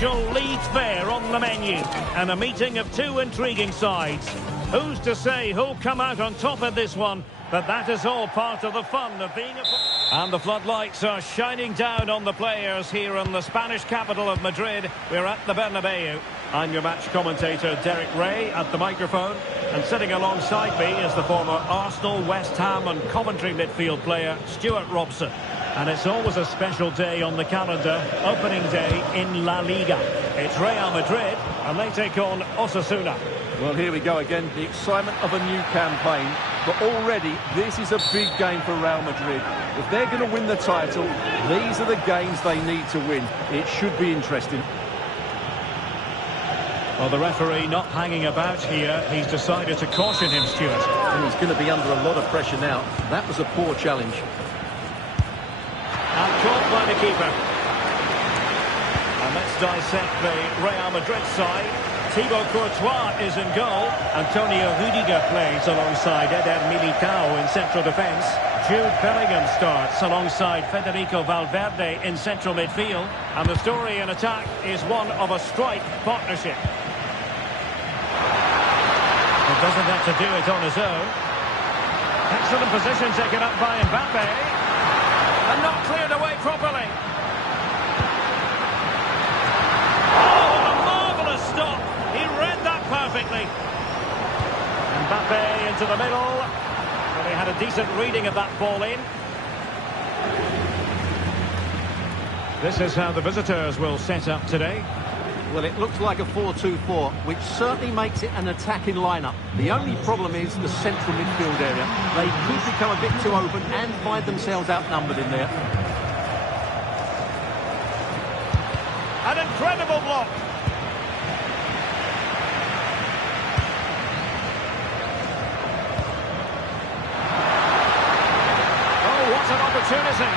potential league fair on the menu, and a meeting of two intriguing sides. Who's to say who'll come out on top of this one? But that is all part of the fun of being a... And the floodlights are shining down on the players here in the Spanish capital of Madrid. We're at the Bernabeu. I'm your match commentator, Derek Ray, at the microphone. And sitting alongside me is the former Arsenal, West Ham and Coventry midfield player, Stuart Robson. And it's always a special day on the calendar, opening day in La Liga. It's Real Madrid, and they take on Osasuna. Well, here we go again, the excitement of a new campaign. But already, this is a big game for Real Madrid. If they're going to win the title, these are the games they need to win. It should be interesting. Well, the referee not hanging about here. He's decided to caution him, Stuart. And he's going to be under a lot of pressure now. That was a poor challenge. And caught by the keeper. And let's dissect the Real Madrid side. Thibaut Courtois is in goal. Antonio Rudiger plays alongside Eder Militao in central defence. Jude Bellingham starts alongside Federico Valverde in central midfield. And the story in attack is one of a strike partnership. He doesn't have to do it on his own. Excellent position taken up by Mbappe. And not cleared away properly. Oh, what a marvellous stop. He read that perfectly. Mbappe into the middle. Well, he had a decent reading of that ball in. This is how the visitors will set up today. Well, it looks like a 4-2-4, which certainly makes it an attacking lineup. The only problem is the central midfield area. They could become a bit too open and find themselves outnumbered in there. An incredible block. Oh, what an opportunity.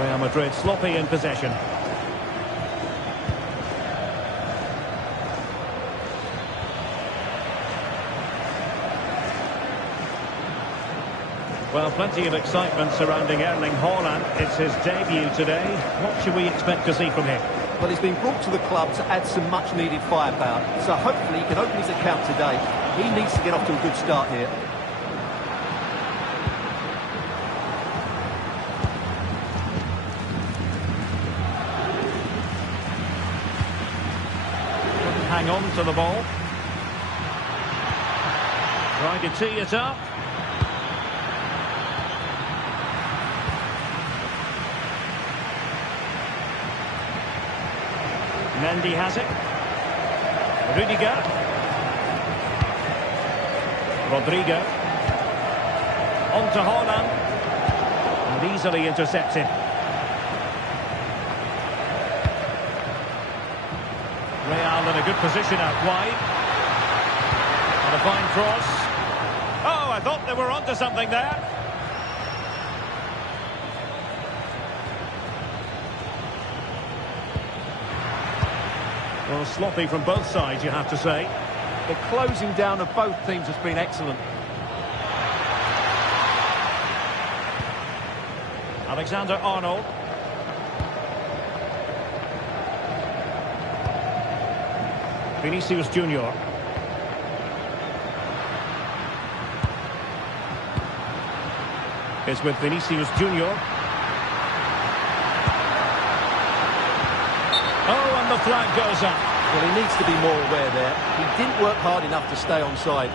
Real Madrid sloppy in possession. Well, plenty of excitement surrounding Erling Haaland. It's his debut today. What should we expect to see from him? Well, he's been brought to the club to add some much-needed firepower, so hopefully he can open his account today. He needs to get off to a good start here. Hang on to the ball. Trying to tee it up. Mendy has it. Rudiger. Rodrigo. On to Haaland. And easily intercepted. Real in a good position out wide. And a fine cross. Oh, I thought they were onto something there. Well, sloppy from both sides, you have to say. The closing down of both teams has been excellent. Alexander-Arnold. Vinicius Junior. It's with Vinicius Junior. Oh, and the flag goes up. Well, he needs to be more aware there. He didn't work hard enough to stay onside.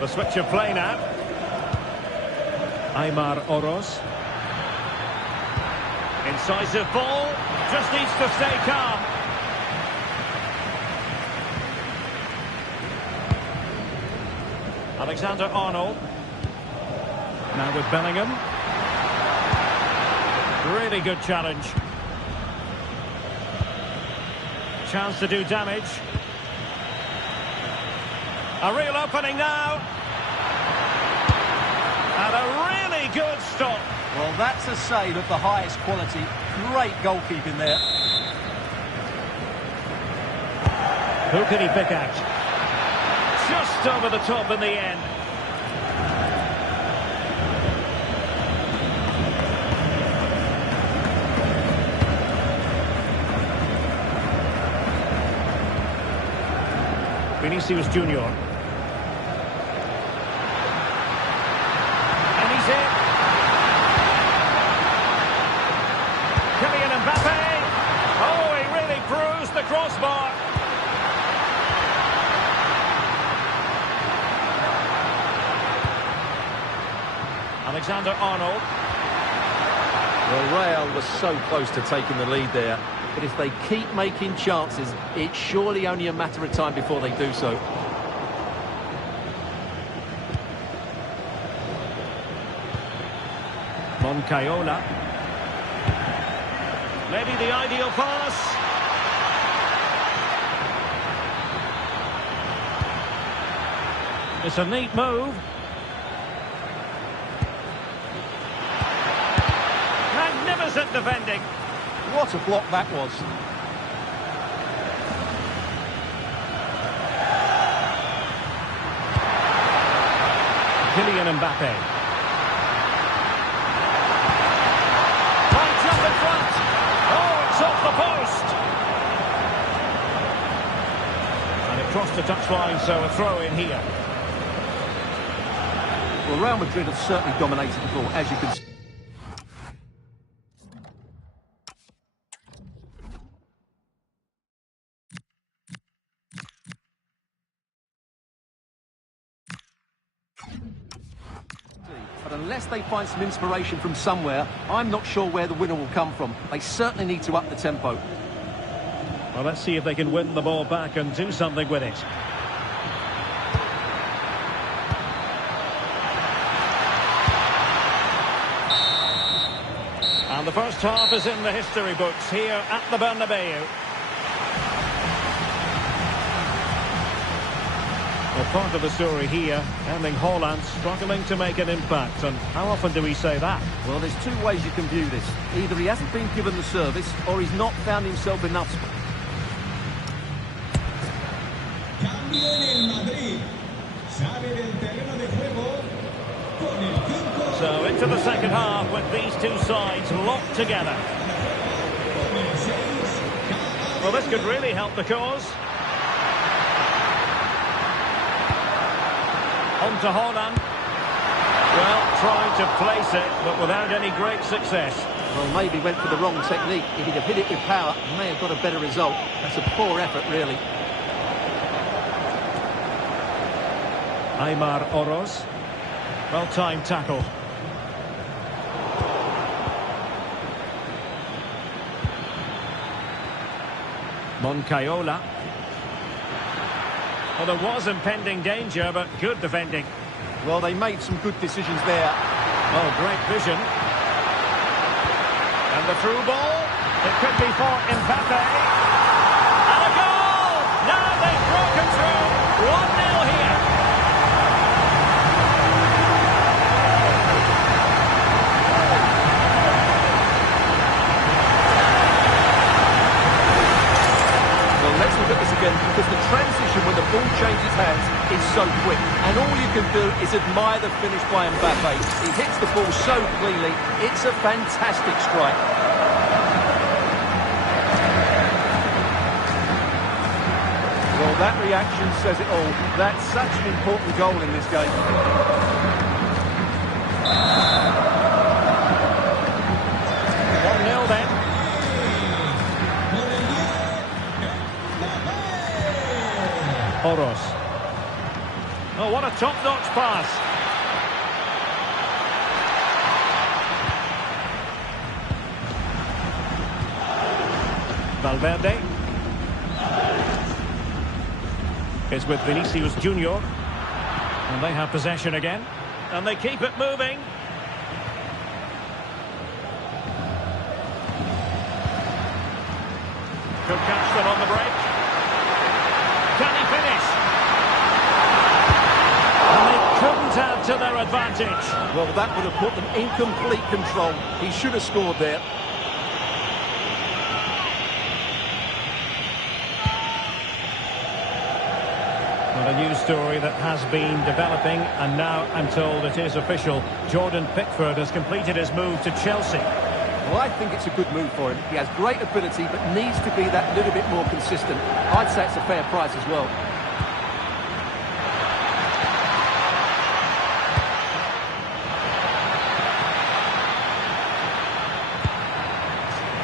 The switch of play now. Aymar Oroz. Incisive ball. Just needs to stay calm. Alexander-Arnold. Now with Bellingham. Really good challenge. Chance to do damage. A real opening now. And a really good stop. Well, that's a save of the highest quality. Great goalkeeping there. Who can he pick out? Just over the top in the end. Vinicius Junior. And he's in. Kylian Mbappe. Oh, he really bruised the crossbar. Alexander-Arnold. Well, Real was so close to taking the lead there. But if they keep making chances, it's surely only a matter of time before they do so. Moncayola. Maybe the ideal pass. It's a neat move. Magnificent defending. What a block that was. Kylian Mbappe. Right up in front. Oh, it's off the post. And it crossed the touchline, so a throw in here. Well, Real Madrid have certainly dominated the ball, as you can see. But unless they find some inspiration from somewhere, I'm not sure where the winner will come from. They certainly need to up the tempo. Well, let's see if they can win the ball back and do something with it. And the first half is in the history books here at the Bernabeu. Well, part of the story here, Erling Haaland struggling to make an impact. And how often do we say that? Well, there's two ways you can view this. Either he hasn't been given the service, or he's not found himself enough. Cambio en el Madrid. Sale del terreno de juego con el 5. So into the second half with these two sides locked together. Well, this could really help the cause. On to Haaland. Well, trying to place it, but without any great success. Well, maybe went for the wrong technique. If he'd have hit it with power, may have got a better result. That's a poor effort, really. Aymar Oroz. Well-timed tackle. Moncayola. Well, there was impending danger, but good defending. Well, they made some good decisions there. Oh, great vision. And the through ball. It could be for Mbappe. And a goal! Now they've broken through. 1-0 here. Let's look at this again, because the transition when the ball changes hands is so quick. And all you can do is admire the finish by Mbappe. He hits the ball so cleanly. It's a fantastic strike. Well, that reaction says it all. That's such an important goal in this game. 1-0 then. Oroz. Oh, what a top-notch pass. Valverde. It's with Vinicius Junior. And they have possession again. And they keep it moving. Could catch them on the break. Can he finish? And they couldn't add to their advantage. Well, that would have put them in complete control. He should have scored there. Well, a news story that has been developing, and now I'm told it is official. Jordan Pickford has completed his move to Chelsea. Well, I think it's a good move for him. He has great ability, but needs to be that little bit more consistent. I'd say it's a fair price as well.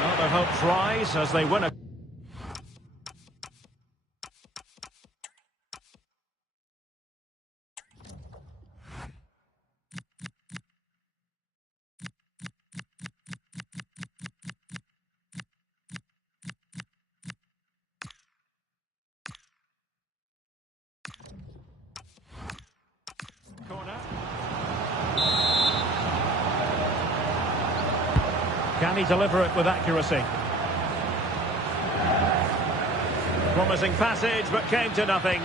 Well, their hopes rise as they win a... corner. Can he deliver it with accuracy? Promising passage, but came to nothing.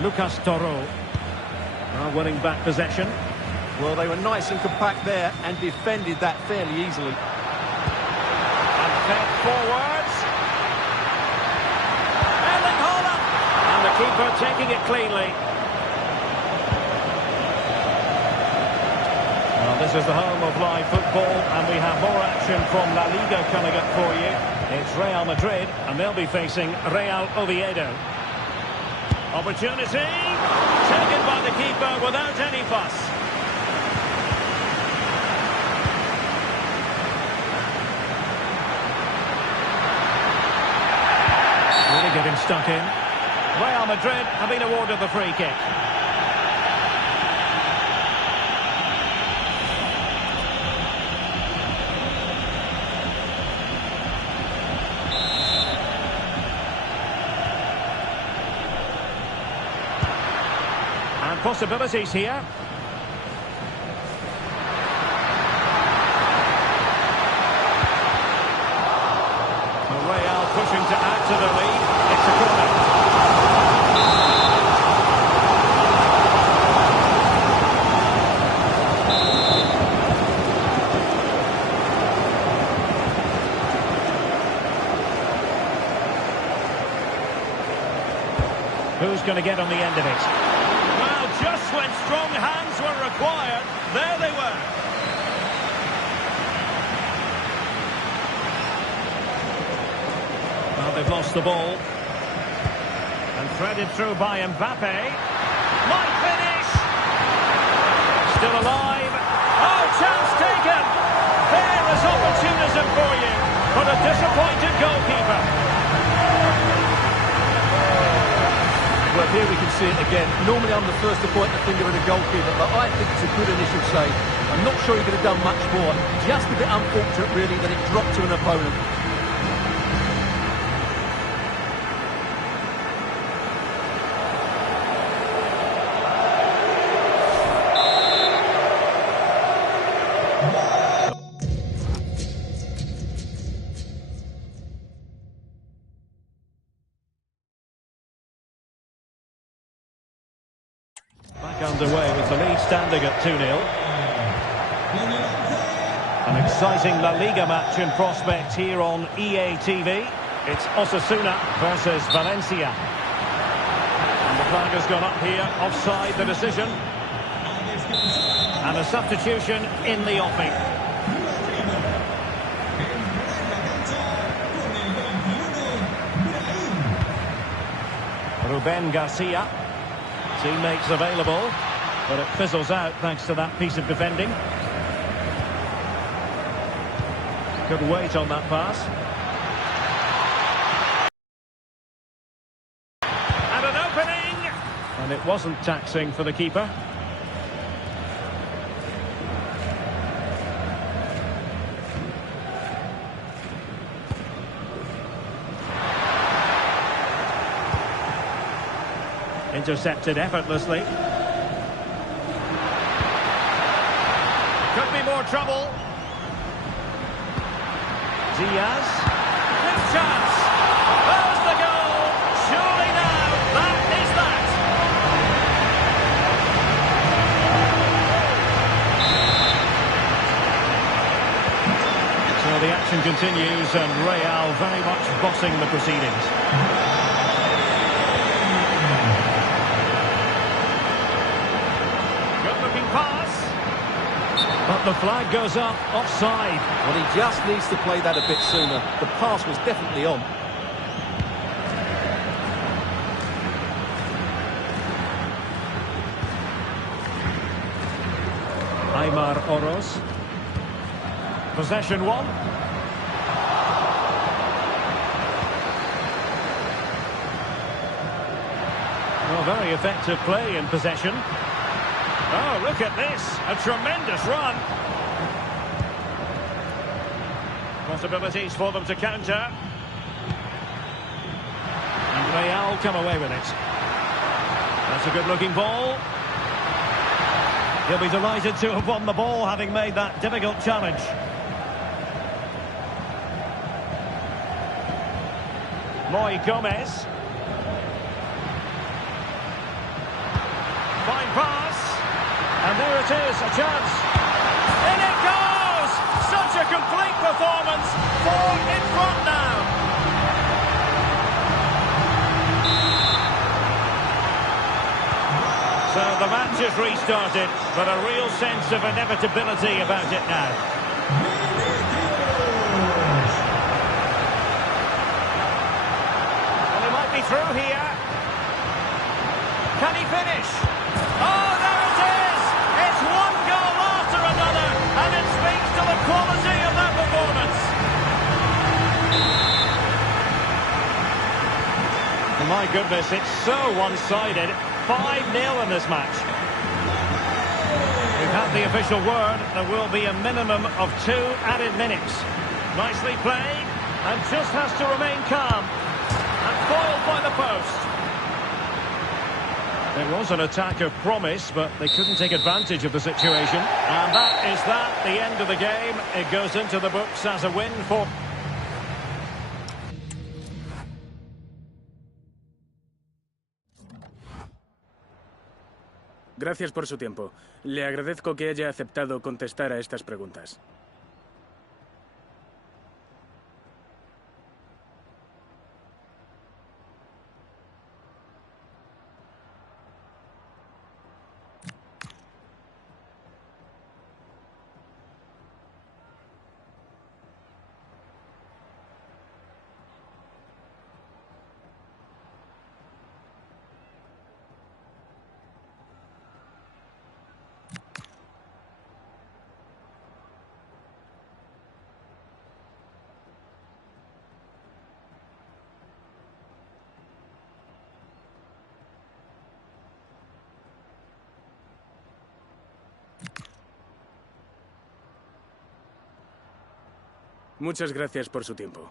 Lucas Toro. Winning back possession. Well, they were nice and compact there and defended that fairly easily. And fed forwards. Erling Haaland. And the keeper taking it cleanly. Well, this is the home of live football, and we have more action from La Liga coming up for you. It's Real Madrid, and they'll be facing Real Oviedo. Opportunity taken by the keeper without any fuss. Really getting stuck in. Real Madrid have been awarded the free kick. And possibilities here. Real pushing to add to the lead. It's a corner. Who's going to get on the end of it? Well, just when strong hands were required, there they were. Well, they've lost the ball. And threaded through by Mbappe. Might finish. Still alive. Oh, chance taken. There is opportunism for you. But a disappointed goalkeeper. Well, here we can see it again. Normally I'm the first to point the finger at a goalkeeper, but I think it's a good initial save. I'm not sure he could have done much more. Just a bit unfortunate, really, that it dropped to an opponent. Back underway with the lead standing at 2-0. An exciting La Liga match in prospect here on EA TV. It's Osasuna versus Valencia. And the flag has gone up here, offside the decision. And a substitution in the offing. Ruben Garcia. Teammates available, but it fizzles out thanks to that piece of defending. Good weight on that pass. And an opening! And it wasn't taxing for the keeper. Intercepted effortlessly. Could be more trouble. Diaz. Big chance. There's the goal. Surely now, that is that. So the action continues and Real very much bossing the proceedings. Good looking pass. But the flag goes up, offside. Well, he just needs to play that a bit sooner. The pass was definitely on. Aymar Oroz. Possession one. Well, very effective play in possession. Oh, look at this. A tremendous run. Possibilities for them to counter. And Real come away with it. That's a good-looking ball. He'll be delighted to have won the ball, having made that difficult challenge. Moy Gomez. Fine pass. And there it is, a chance. In it goes! Such a complete performance. 4 in front now. So the match has restarted, but a real sense of inevitability about it now. Well, he might be through here. Can he finish? Oh, there it is! It's one goal after another, and it speaks to the quality of that performance. My goodness, it's so one-sided. 5-0 in this match. We've had the official word. There will be a minimum of 2 added minutes. Nicely played, and just has to remain calm. And foiled by the post. There was an attack of promise, but they couldn't take advantage of the situation. And that is that, the end of the game. It goes into the books as a win for... Gracias por su tiempo. Le agradezco que haya aceptado contestar a estas preguntas. Muchas gracias por su tiempo.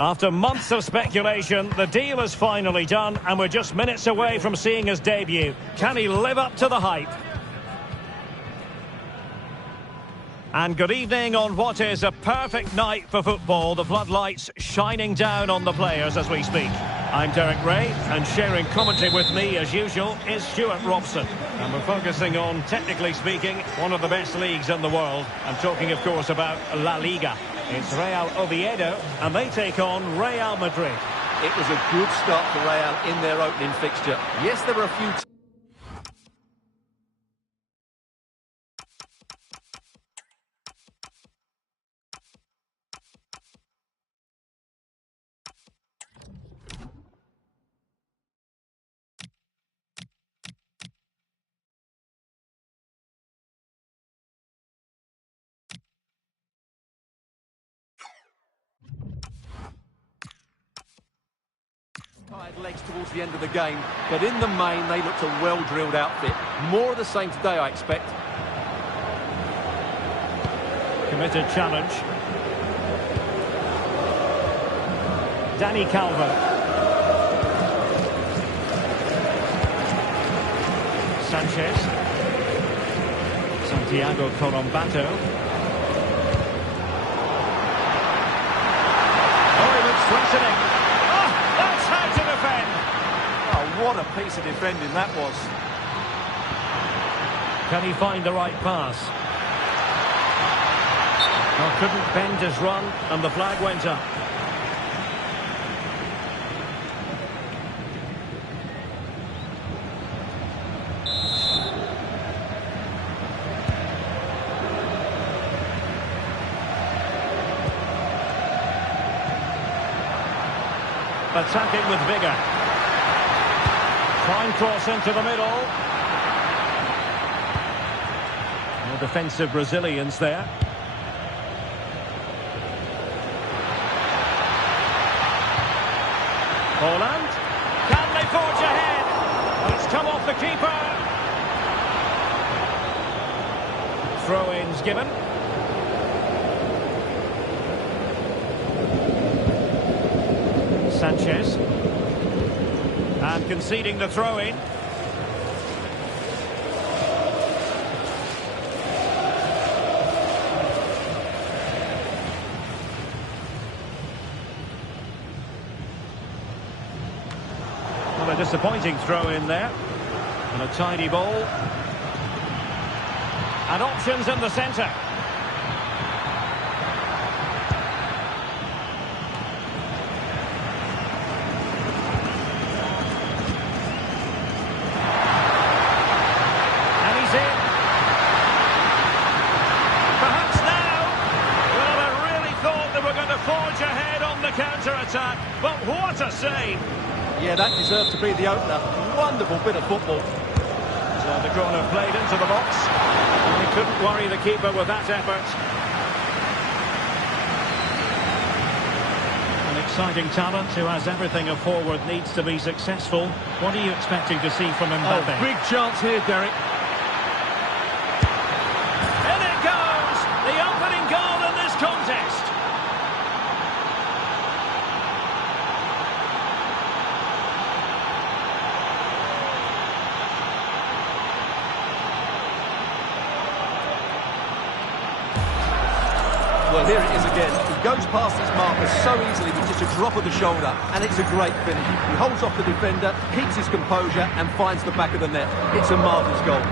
After months of speculation, the deal is finally done, and we're just minutes away from seeing his debut. Can he live up to the hype? And good evening on what is a perfect night for football. The floodlights shining down on the players as we speak. I'm Derek Ray, and sharing commentary with me, as usual, is Stuart Robson. And we're focusing on, technically speaking, one of the best leagues in the world. I'm talking, of course, about La Liga. It's Real Oviedo, and they take on Real Madrid. It was a good start for Real in their opening fixture. Yes, there were a few... tired legs towards the end of the game, but in the main they looked a well-drilled outfit. More of the same today, I expect. Committed challenge. Dani Calvo. Sanchez. Santiago Colombato. Oh, he looks threatening. What a piece of defending that was. Can he find the right pass? Well, couldn't bend his run, and the flag went up. Attacking with vigour. Fine cross into the middle. No defensive Brazilians there. Holland. Can they forge ahead? Well, it's come off the keeper. Throw-ins given. Sanchez. And conceding the throw-in. Well, a disappointing throw-in there. And a tidy ball. And options in the centre. Forge ahead on the counter-attack, but what a save! Yeah, that deserved to be the opener. Wonderful bit of football. So the corner played into the box, and he couldn't worry the keeper with that effort. An exciting talent who has everything a forward needs to be successful. What are you expecting to see from Mbappe? Oh, big chance here, Derek. In it goes! The opening goal in this contest! Well, here it is again. He goes past his marker so easily with just a drop of the shoulder, and it's a great finish. He holds off the defender, keeps his composure, and finds the back of the net. It's a marvellous goal.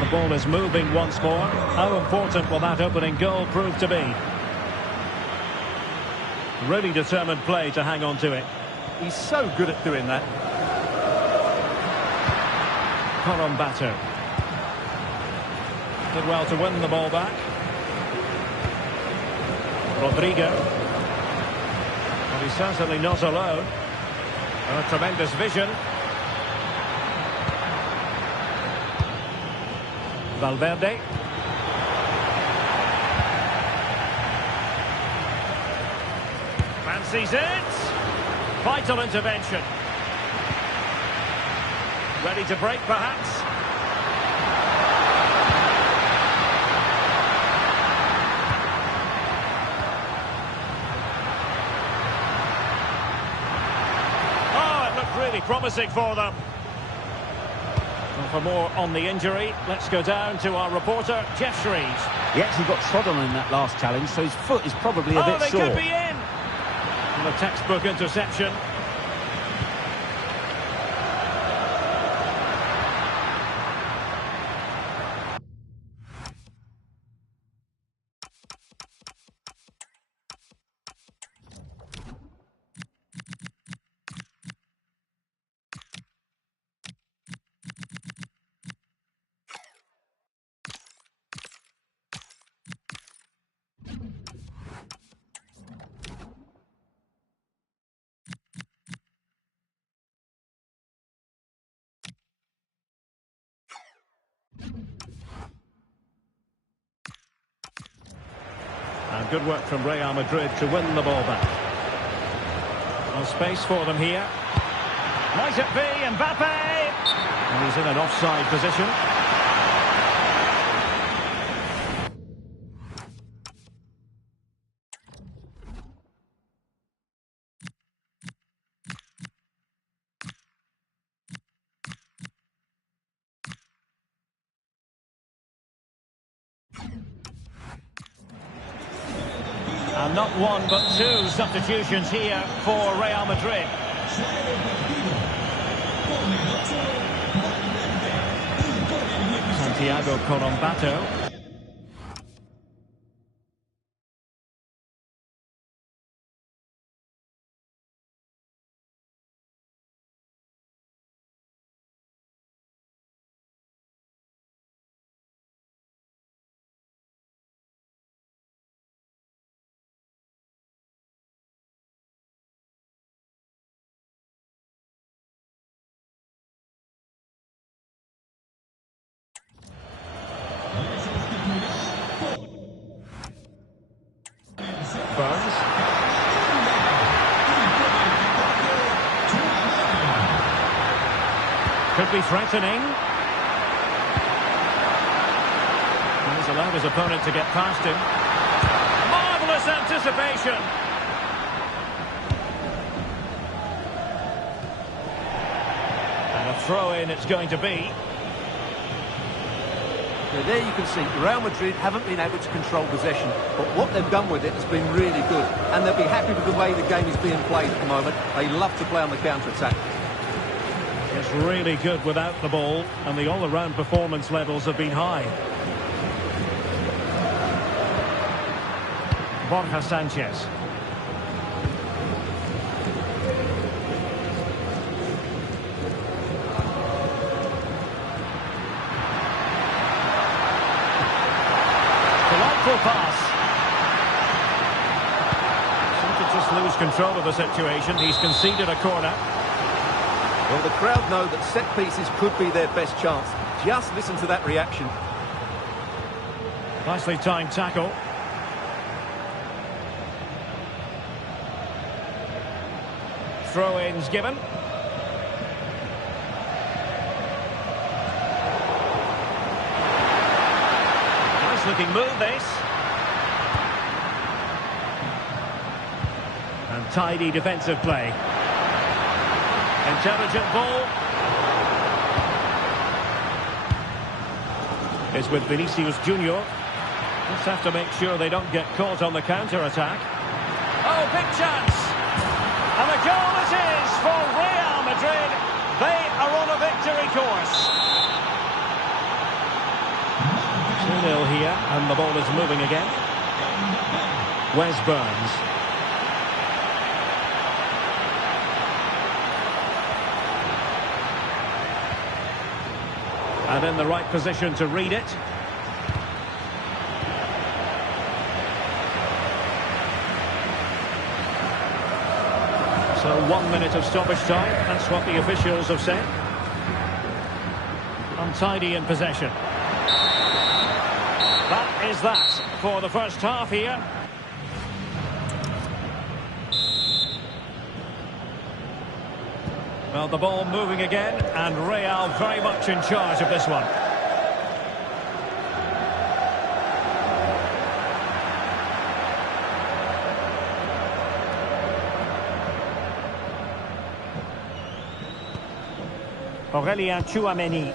The ball is moving once more. How important will that opening goal prove to be? Really determined play to hang on to it. He's so good at doing that. Colombato. Did well to win the ball back. Rodrigo. Well, he's certainly not alone. A tremendous vision. Valverde. Fancies it. Vital intervention. Ready to break, perhaps. Oh, it looked really promising for them. Well, for more on the injury, let's go down to our reporter, Jeff Shreves. He actually got trodden in that last challenge, so his foot is probably a bit they sore. could be in. And a textbook interception. And good work from Real Madrid to win the ball back. No space for them here. Might it be Mbappe? And he's in an offside position. And not one but two substitutions here for Real Madrid. Santiago Colombato. Burns. Could be threatening. He's allowed his opponent to get past him. Marvellous anticipation. And a throw-in it's going to be. There you can see Real Madrid haven't been able to control possession, but what they've done with it has been really good, and they'll be happy with the way the game is being played at the moment. They love to play on the counter-attack. It's really good without the ball, and the all-around performance levels have been high. Borja Sanchez. Delightful pass. Seemed to just lose control of the situation. He's conceded a corner. Well, the crowd know that set pieces could be their best chance. Just listen to that reaction. Nicely timed tackle. Throw-ins given. Nice looking move, this. And tidy defensive play. Intelligent ball. It's with Vinicius Junior. Just have to make sure they don't get caught on the counter-attack. Oh, big chance! And a goal it is for Real Madrid. They are on a victory course. 2-0 here, and the ball is moving again. Wes Burns. And in the right position to read it. So 1 minute of stoppage time, that's what the officials have said. Untidy in possession. That is that for the first half here. Well, the ball moving again, and Real very much in charge of this one. Aurélien Tchouaméni.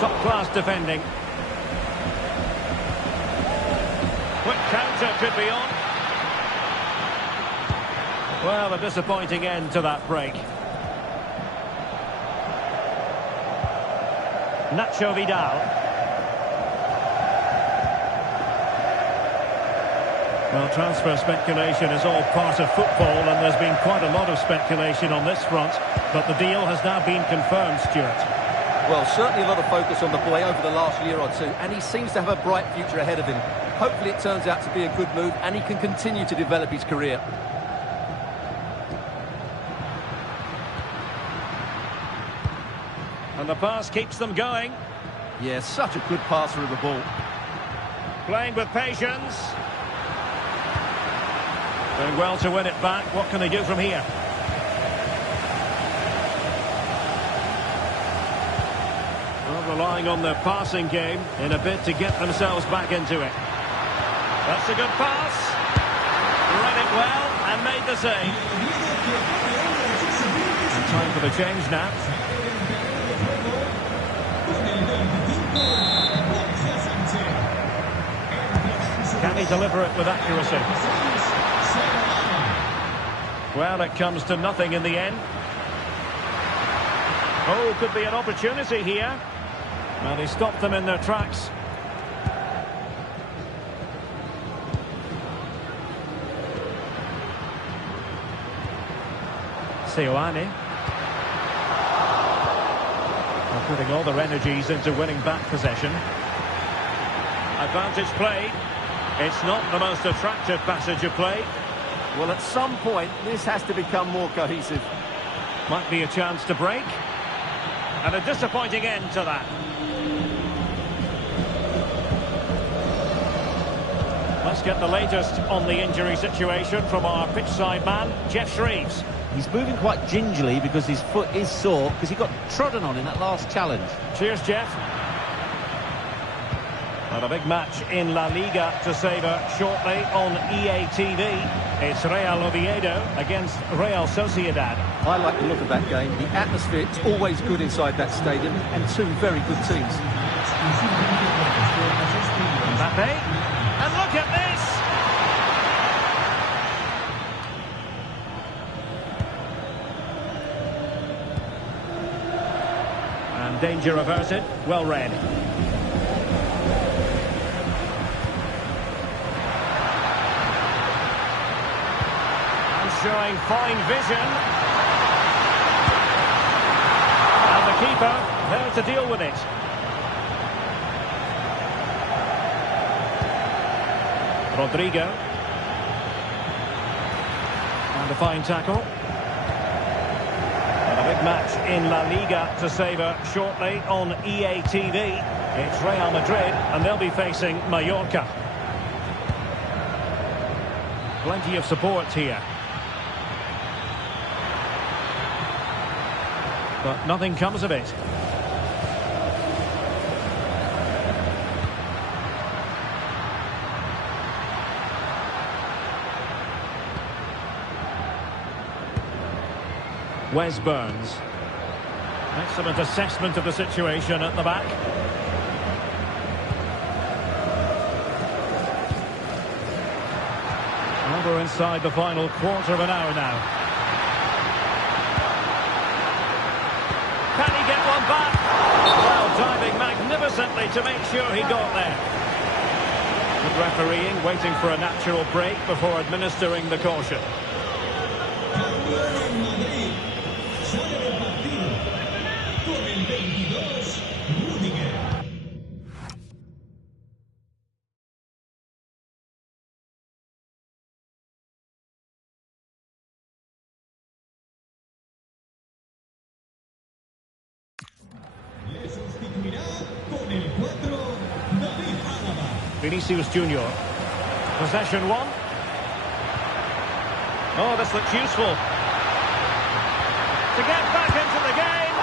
Top-class defending. Quick counter could be on. Well, a disappointing end to that break. Nacho Vidal. Well, transfer speculation is all part of football, and there's been quite a lot of speculation on this front, but the deal has now been confirmed, Stuart. Well, certainly a lot of focus on the boy over the last year or two, and he seems to have a bright future ahead of him. Hopefully it turns out to be a good move, and he can continue to develop his career. And the pass keeps them going. Yeah, such a good passer of the ball. Playing with patience. Doing well to win it back. What can they do from here? Well, relying on their passing game in a bid to get themselves back into it. That's a good pass. Read it well and made the save. And time for the change now. Can he deliver it with accuracy? Well, it comes to nothing in the end. Oh, could be an opportunity here. Well, he stopped them in their tracks. Seoane. Putting all their energies into winning back possession. Advantage played. It's not the most attractive passage of play. Well, at some point, this has to become more cohesive. Might be a chance to break. And a disappointing end to that. Let's get the latest on the injury situation from our pitchside man, Jeff Shreves. He's moving quite gingerly because his foot is sore because he got trodden on in that last challenge. Cheers, Jeff. And a big match in La Liga to savour shortly on EA TV. It's Real Oviedo against Real Sociedad. I like the look of that game. The atmosphere is always good inside that stadium, and two very good teams. Mbappe. And look at this! And danger averted. Well read. Showing fine vision. And the keeper there to deal with it. Rodrigo. And a fine tackle. And a big match in La Liga to savour shortly on EA TV. It's Real Madrid, and they'll be facing Mallorca. Plenty of support here. But nothing comes of it. Wes Burns. Excellent assessment of the situation at the back. Well, we're inside the final quarter of an hour now. Can he get one back? Well, diving magnificently to make sure he got there. Good refereeing, waiting for a natural break before administering the caution. Le sustituirá con el 4, David Álava. Vinicius Junior. Possession one. Oh, this looks useful. To get back into the game.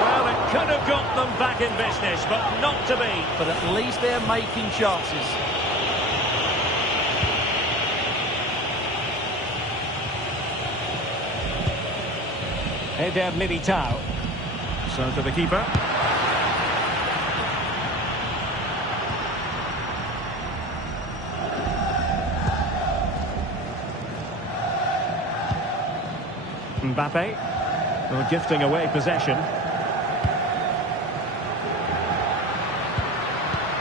Well, it could have got them back in business, but not to be. But at least they're making chances. Eder Militao. So to the keeper. Mbappe. Well, gifting away possession.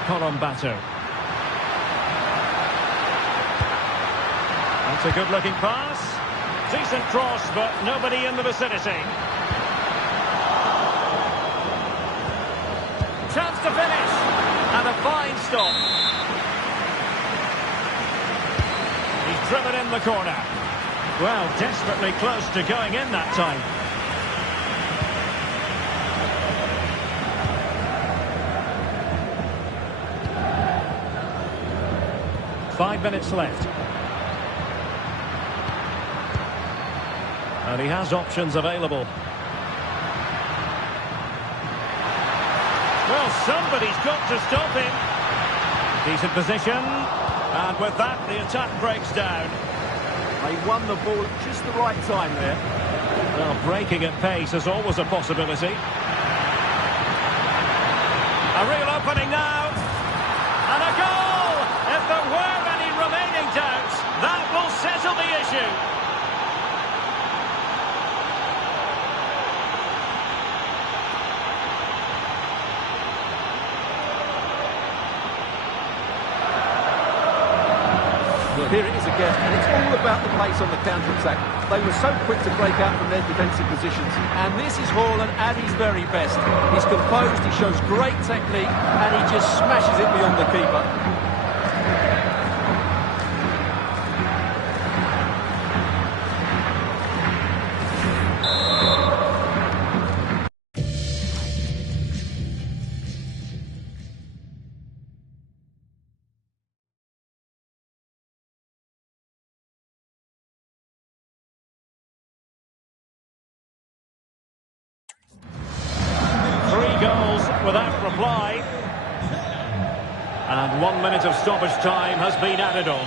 Colombato. That's a good-looking pass. Decent cross, but nobody in the vicinity. Chance to finish. And a fine stop. He's driven in the corner. Well, desperately close to going in that time. Five minutes left. And he has options available. Well, somebody's got to stop him. Decent position. And with that, the attack breaks down. They won the ball at just the right time there. Well, breaking at pace is always a possibility. A real opening now. And a goal! If there were any remaining doubts, that will settle the issue. Well, here it is again, and it's all about the pace on the counter-attack. They were so quick to break out from their defensive positions, and this is Haaland at his very best. He's composed, he shows great technique, and he just smashes it beyond the keeper. Without reply. And 1 minute of stoppage time has been added on.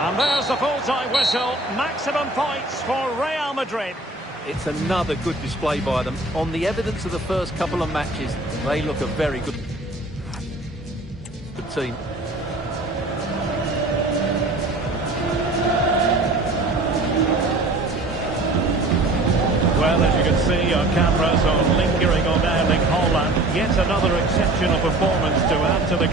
And there's the full-time whistle. Maximum points for Real Madrid. It's another good display by them. On the evidence of the first couple of matches, they look a very good team. Well, as you can see, our cameras are lingering on Erling Haaland. Yet another exceptional performance to add to the...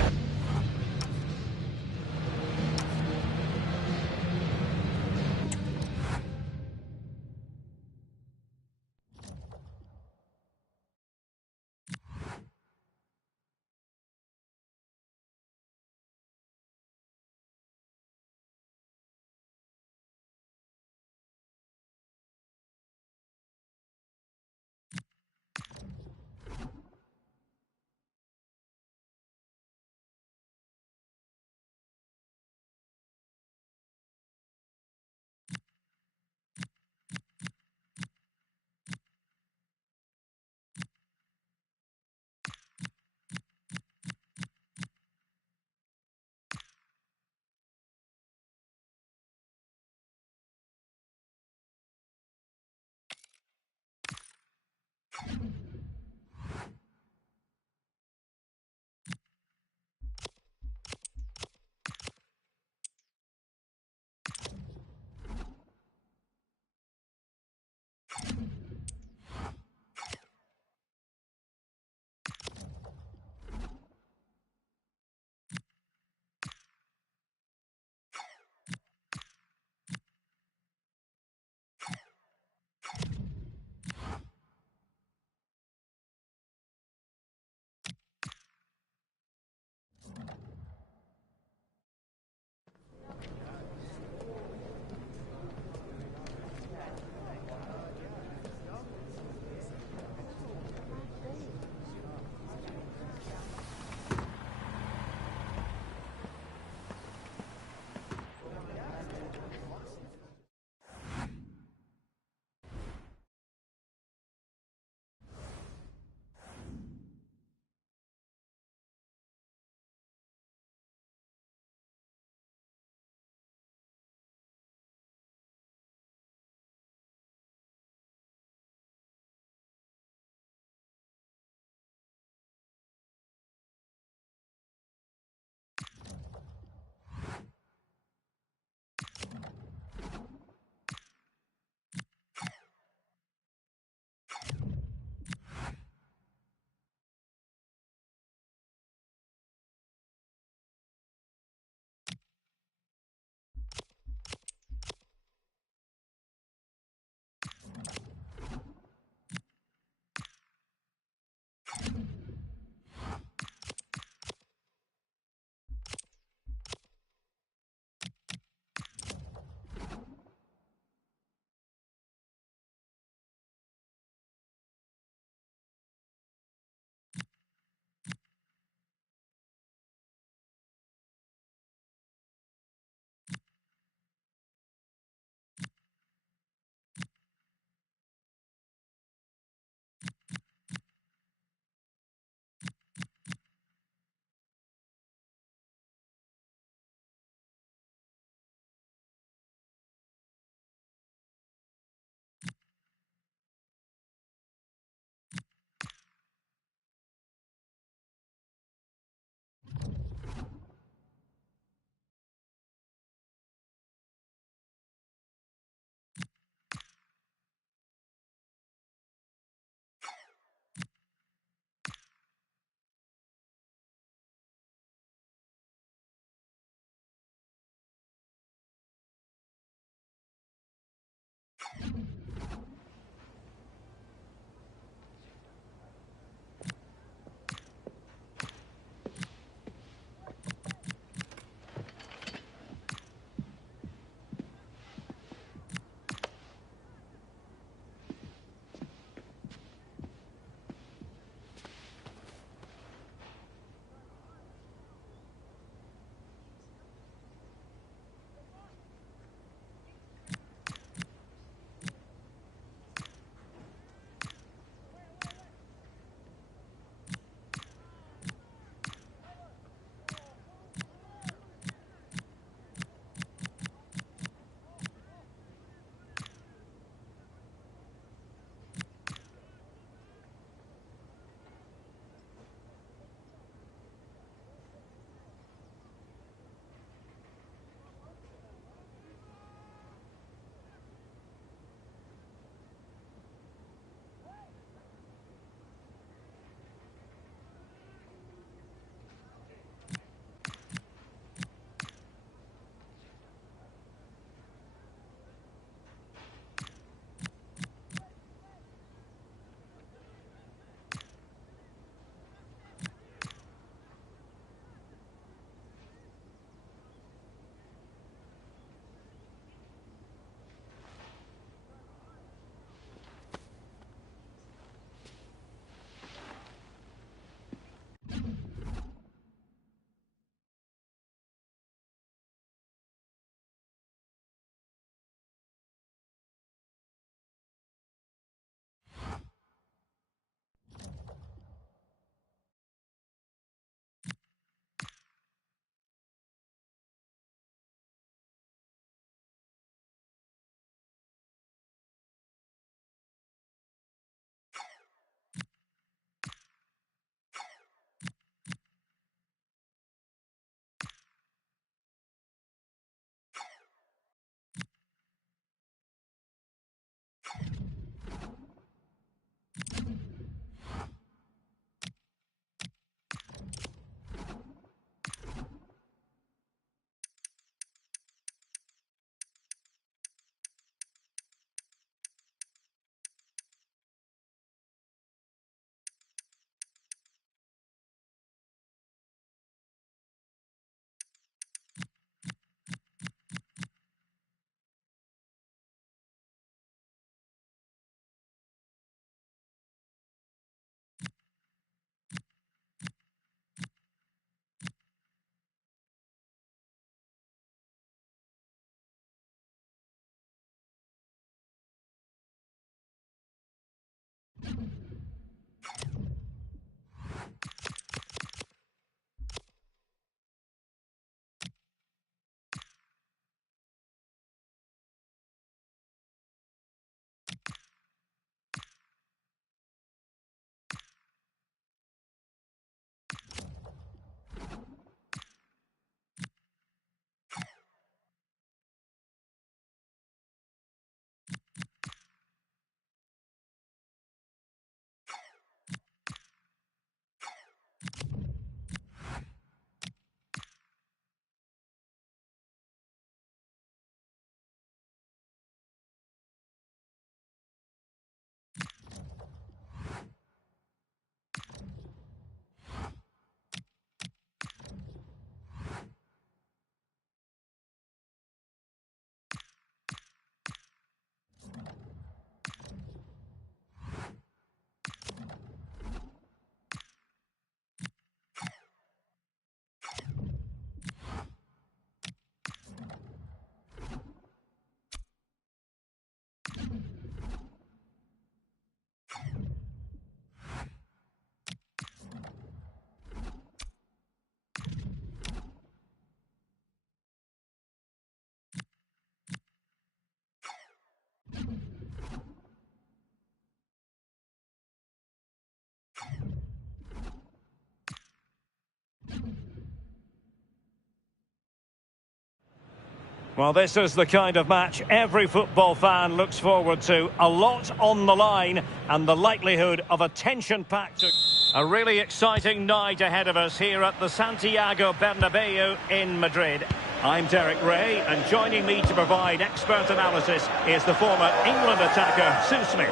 Well, this is the kind of match every football fan looks forward to. A lot on the line and the likelihood of a tension-packed... A really exciting night ahead of us here at the Santiago Bernabeu in Madrid. I'm Derek Ray, and joining me to provide expert analysis is the former England attacker, Sue Smith.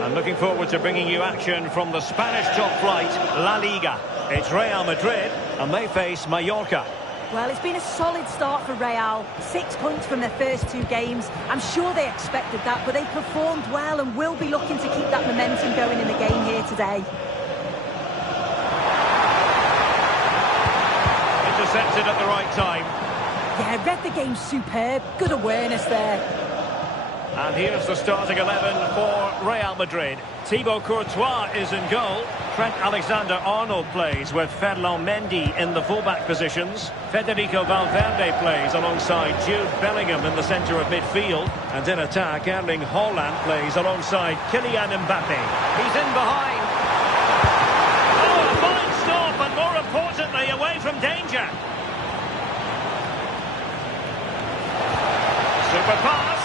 I'm looking forward to bringing you action from the Spanish top flight, La Liga. It's Real Madrid, and they face Mallorca. Well, it's been a solid start for Real. 6 points from their first 2 games. I'm sure they expected that, but they performed well and will be looking to keep that momentum going in the game here today. Intercepted at the right time. Yeah, read the game superb. Good awareness there. And here's the starting 11 for Real Madrid. Thibaut Courtois is in goal. Trent Alexander-Arnold plays with Ferland Mendy in the fullback positions. Federico Valverde plays alongside Jude Bellingham in the centre of midfield. And in attack, Erling Haaland plays alongside Kylian Mbappe. He's in behind. Oh, a fine stop, and more importantly, away from danger. Super pass.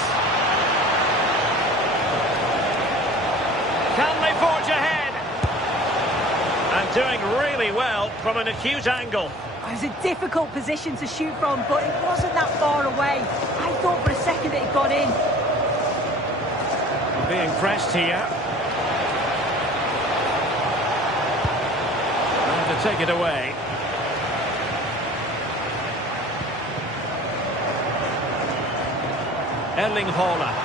Can they forge ahead? And doing really well from an acute angle. It was a difficult position to shoot from, but it wasn't that far away. I thought for a second it had gone in. Being pressed here. And to take it away. Erling Haaland.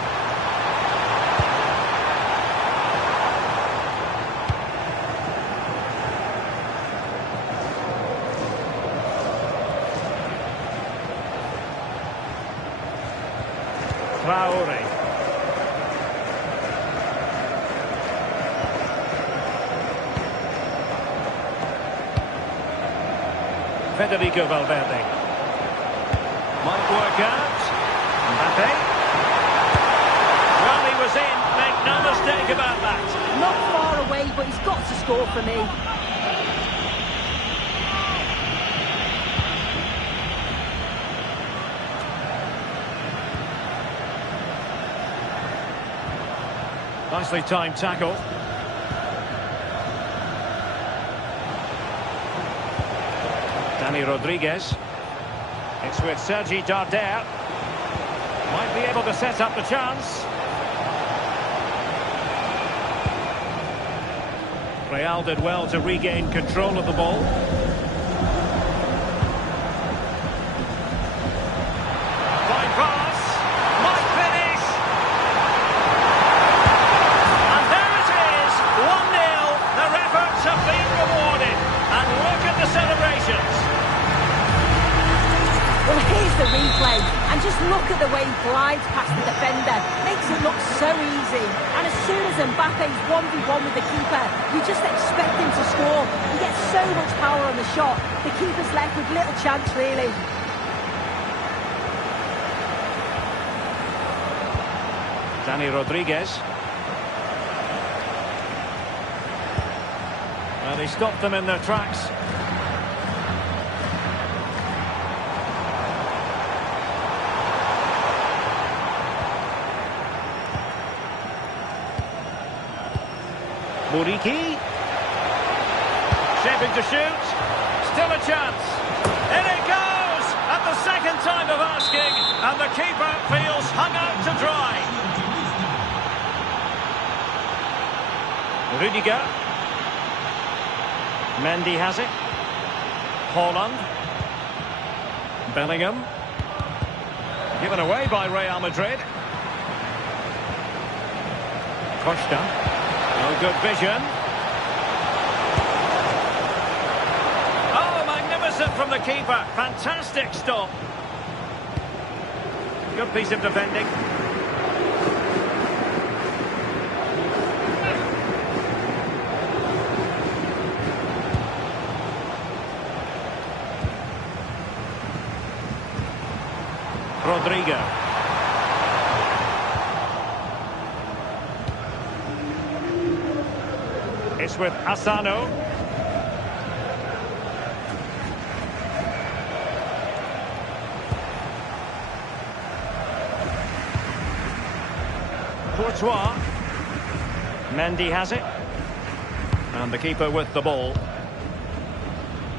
Traore. Federico Valverde. Might work out. Mbappe. Well, he was in. Make no mistake about that. Not far away, but he's got to score for me. Nicely timed tackle. Dani Rodriguez. It's with Sergi Darder. Might be able to set up the chance. Real did well to regain control of the ball. Fine pass. Might finish. And there it is. 1-0. Their efforts have been rewarded. And look at the celebrations. Well, here's the replay, and just look at the way he glides past the defender. Makes it look so easy. And as soon as Mbappe's 1v1 with the keeper, you just expect him to score. He gets so much power on the shot. The keeper's left with little chance, really. Dani Rodriguez. Well, he stopped them in their tracks. Muriqi. Shaping to shoot. Still a chance. In it goes! At the second time of asking, and the keeper feels hung out to dry. Rudiger. Mendy has it. Haaland. Bellingham. Given away by Real Madrid. Costa. Oh, good vision. Oh, magnificent from the keeper. Fantastic stop. Good piece of defending. Rodrigo. It's with Asano. Courtois. Mendy has it. And the keeper with the ball.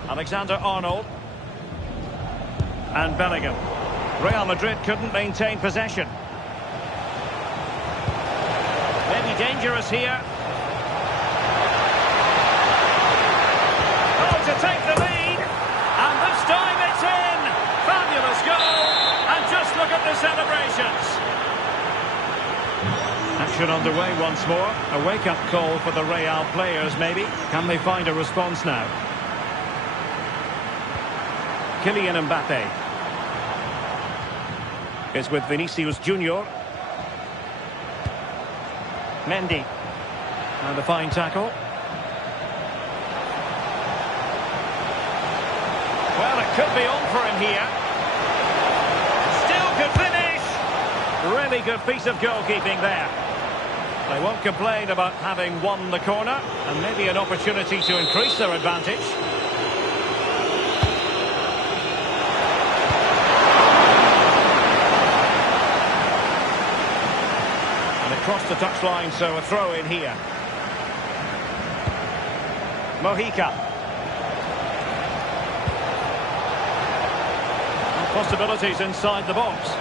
Alexander-Arnold. And Bellingham. Real Madrid couldn't maintain possession. Maybe dangerous here. Oh, to take the lead. And this time it's in. Fabulous goal. And just look at the celebrations. Action underway once more. A wake-up call for the Real players, maybe. Can they find a response now? Kylian Mbappe. Is with Vinicius Junior. Mendy. And a fine tackle. Well, it could be on for him here. Still could finish. Really good piece of goalkeeping there. They won't complain about having won the corner, and maybe an opportunity to increase their advantage. And it crossed the touchline, so a throw in here. Mojica. And possibilities inside the box.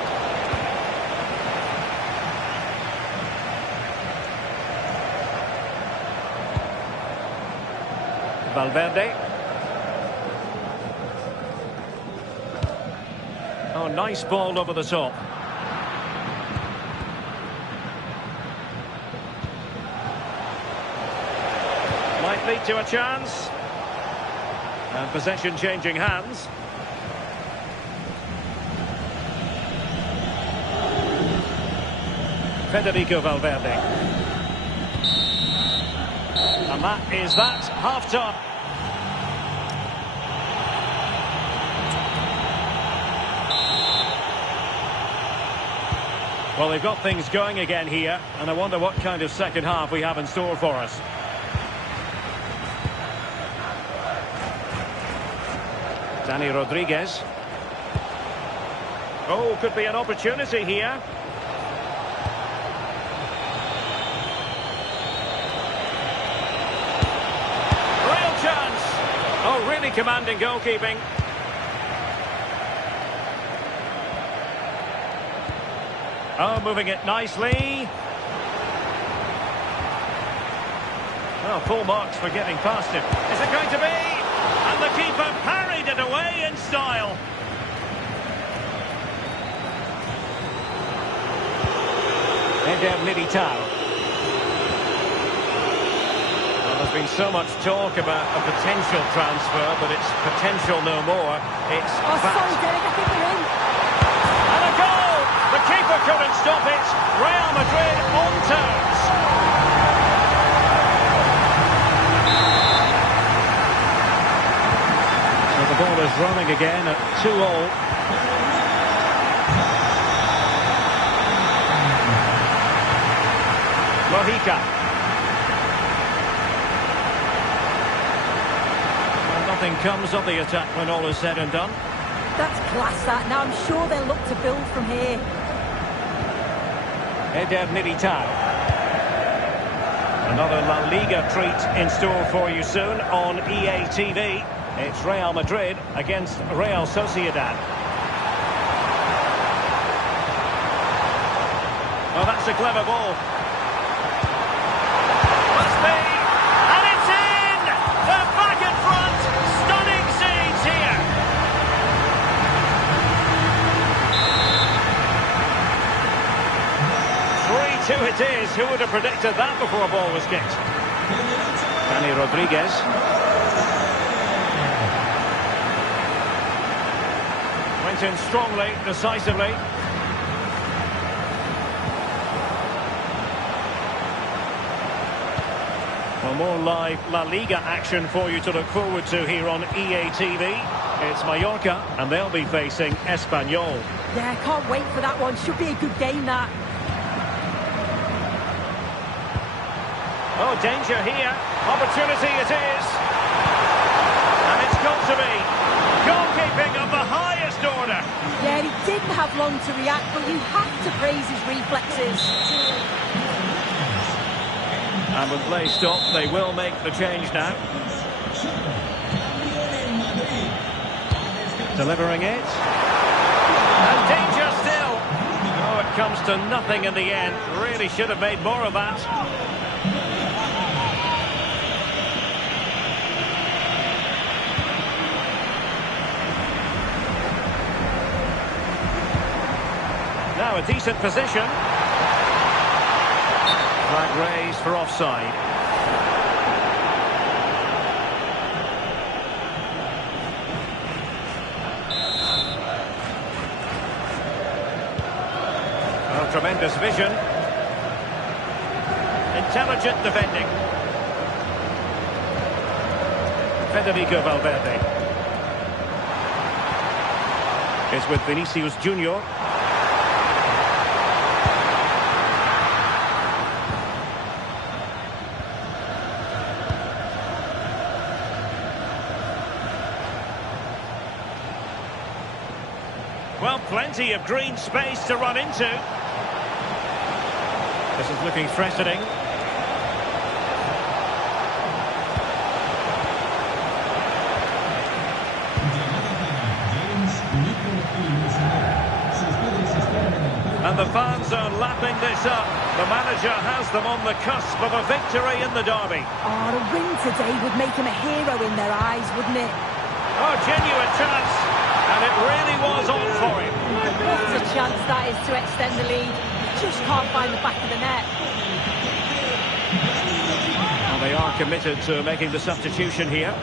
Valverde. Oh, nice ball over the top. Might lead to a chance. And possession changing hands. Federico Valverde. And that is that, half-time. Well, they've got things going again here, and I wonder what kind of second half we have in store for us. Dani Rodriguez. Oh, could be an opportunity here. Oh, really commanding goalkeeping. Oh, moving it nicely. Well, full marks for getting past him. Is it going to be? And the keeper parried it away in style. Eder Militao. There's been so much talk about a potential transfer, but it's potential no more. It's fact. Sorry, Derek, I think we're in. And a goal! The keeper couldn't stop it. Real Madrid on terms. So the ball is running again at 2-2. Mojica. Nothing comes of the attack when all is said and done. That's class, that. Now I'm sure they'll look to build from here. Eder Militao. Another La Liga treat in store for you soon on EA TV. It's Real Madrid against Real Sociedad. Oh, that's a clever ball. Must be. And it's in! They're back in front. Stunning scenes here. Two it is. Who would have predicted that before a ball was kicked? Dani Rodriguez. Went in strongly, decisively. Well, more live La Liga action for you to look forward to here on EA TV. It's Mallorca, and they'll be facing Espanyol. Yeah, I can't wait for that one. Should be a good game, that. Oh, danger here. Opportunity it is. And it's got to be. Goalkeeping of the highest order. Yeah, he didn't have long to react, but you have to praise his reflexes. And with play stopped, they will make the change now. Delivering it. And danger still. Oh, it comes to nothing in the end. Really should have made more of that. Now a decent position. Flag raised for offside. Oh, tremendous vision. Intelligent defending. Federico Valverde is with Vinicius Junior. Well, plenty of green space to run into. This is looking threatening. And the fans are lapping this up. The manager has them on the cusp of a victory in the derby. Oh, a win today would make him a hero in their eyes, wouldn't it? Oh, genuine chance. And it really was on for him. What a chance that is to extend the lead. Just can't find the back of the net. Well, they are committed to making the substitution here.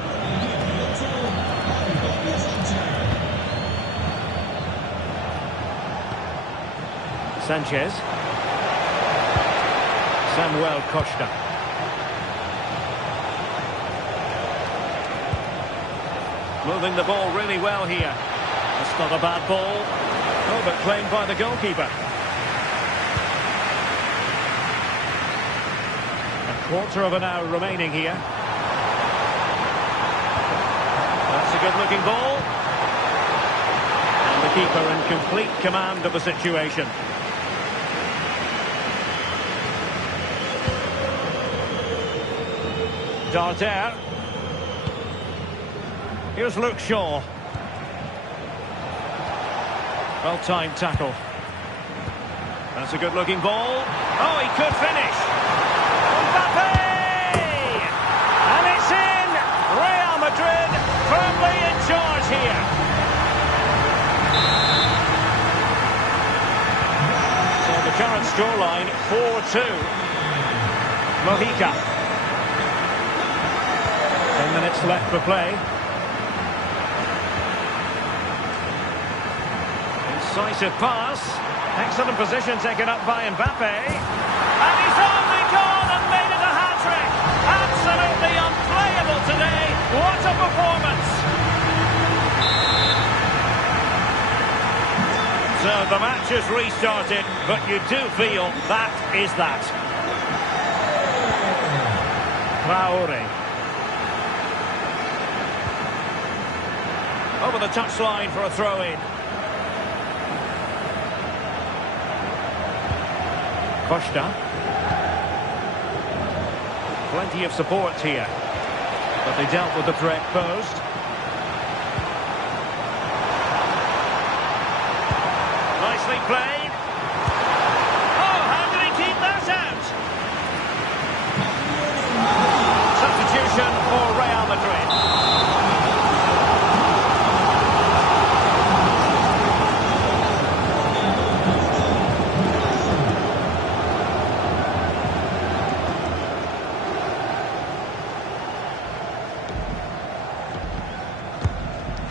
Sanchez. Samuel Costa. Moving the ball really well here. That's not a bad ball. Oh, but claimed by the goalkeeper. A quarter of an hour remaining here. That's a good-looking ball. And the keeper in complete command of the situation. Darder. Here's Luke Shaw. Well-timed tackle. That's a good-looking ball. Oh, he could finish. Mbappe! And it's in! Real Madrid firmly in charge here. So the current scoreline, 4-2. Mojica. 10 minutes left for play. Incisive pass. Excellent position taken up by Mbappe. And he's only gone and made it a hat-trick. Absolutely unplayable today. What a performance. So the match has restarted, but you do feel that is that. Traore. Over the touchline for a throw-in. Costa. Plenty of support here. But they dealt with the threat posed. Nicely played. Oh, how did he keep that out? Substitution for Real Madrid.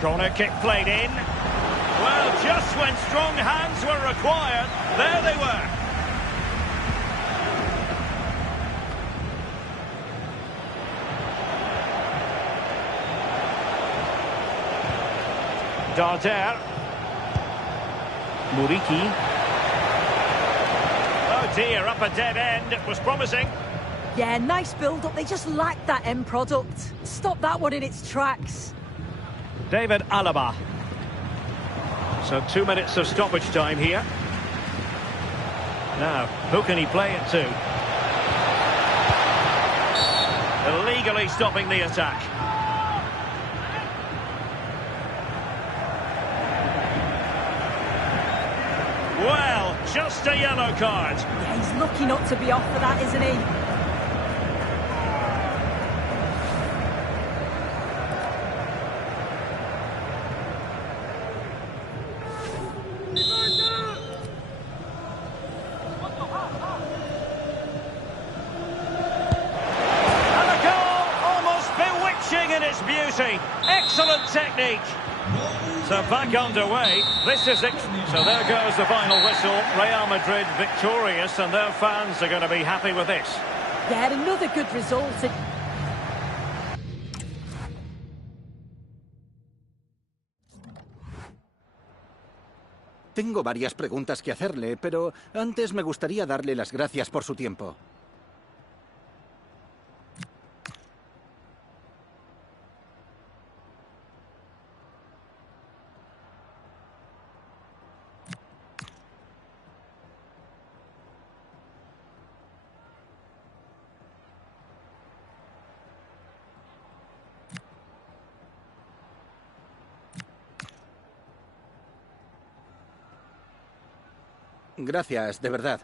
Corner kick played in. Well, just when strong hands were required, there they were. Darder. Muriqi. Oh dear, up a dead end. It was promising. Yeah, nice build-up. They just lack that end product. Stop that one in its tracks. David Alaba. So 2 minutes of stoppage time here. Now, who can he play it to? Illegally stopping the attack. Well, just a yellow card. Yeah, he's lucky not to be off for that, isn't he? Beauty, excellent technique. So back underway. This is it. So there goes the final whistle. Real Madrid victorious, and their fans are going to be happy with this. Yeah, another good result. Tengo varias preguntas que hacerle, pero antes me gustaría darle las gracias por su tiempo. Gracias, de verdad.